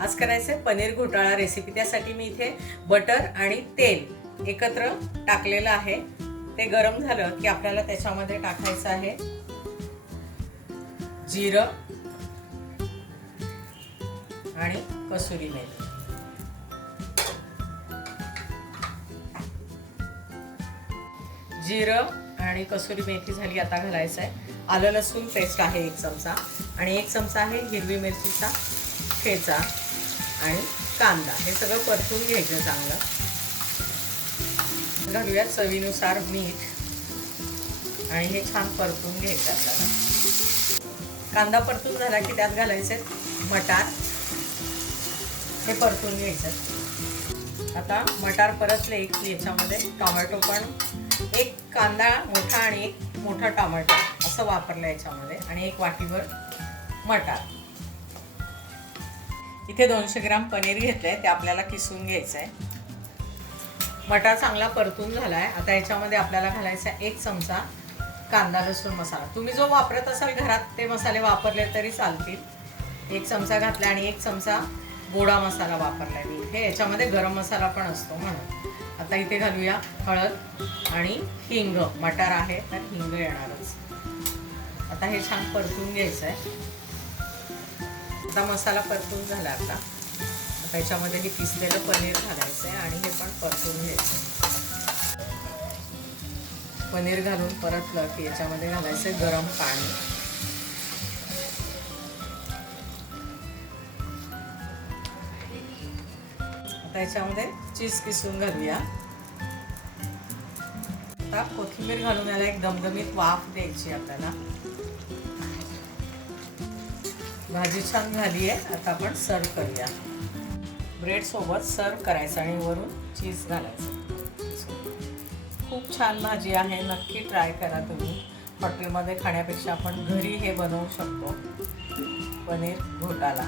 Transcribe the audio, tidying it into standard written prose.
आज करायचं पनीर घोटाळा रेसिपी। त्यासाठी मी इथे बटर आणि तेल एकत्र टाकलेलं आहे। ते गरम झालं की आपल्याला त्याच्यामध्ये टाकायचं आहे जिरं आणि कसुरी मेथी। जिरं आणि कसुरी मेथी झाली, आता घालायचं आहे आलं लसूण पेस्ट आहे 1 चमचा आणि 1 चमचा आहे हिरवी मिरचीचा ठेचा आणि कांदा। हे सगळं परतून घ्यायचं चांगलं। घालूया चवीनुसार मीठ आणि हे छान परतून घ्यायचं आपल्याला। कांदा परतून झाला की त्यात घालायचे मटार, हे परतून घ्यायचं। आता मटार परतले की याच्यामध्ये टोमॅटो पण, एक कांदा मोठा आणि एक मोठा टोमॅटो असं वापरलं याच्यामध्ये आणि 1 वाटीभर मटार। इथे 200 ग्राम पनीर घेतलंय, ते आपल्याला किसून घ्यायचं आहे। मटार चांगला परतून झालाय। आता याच्यामध्ये आपल्याला घालायचा 1 चमचा कांदा लसूण मसाला। तुम्ही जो वापरत असाल घरात ते मसाले वापरले तरी चालतील। 1 चमचा घातला आणि 1 चमचा गोडा मसाला वापरलाय मी इथे। याच्यामध्ये गरम मसाला पण असतो म्हणून। आता इथे घालूया हळद आणि हिंग। मटार आहे तर हिंग येणारच। आता हे छान परतून घ्यायचं आहे। आता मसाला परतून झाला। आता याच्यामध्ये हे किसलेलं पनीर घालायचं आहे आणि हे पण परतून घ्यायचं। पनीर घालून परतलं की याच्यामध्ये घालायचं गरम पाणी। आता याच्यामध्ये चीज किसून घालूया। आता कोथिंबीर घालून याला एक दमदमीत वाफ द्यायची आपल्याला। भाजी छान झाली आहे। आता आपण सर्व करूया। ब्रेड सोबत सर्व करायचं आणि वरून चीज घालायचं। खूप छान भाजी आहे, नक्की ट्राय करा तुम्ही। हॉटेलमध्ये खाण्यापेक्षा आपण घरी हे बनवू शकतो पनीर घोटाळा।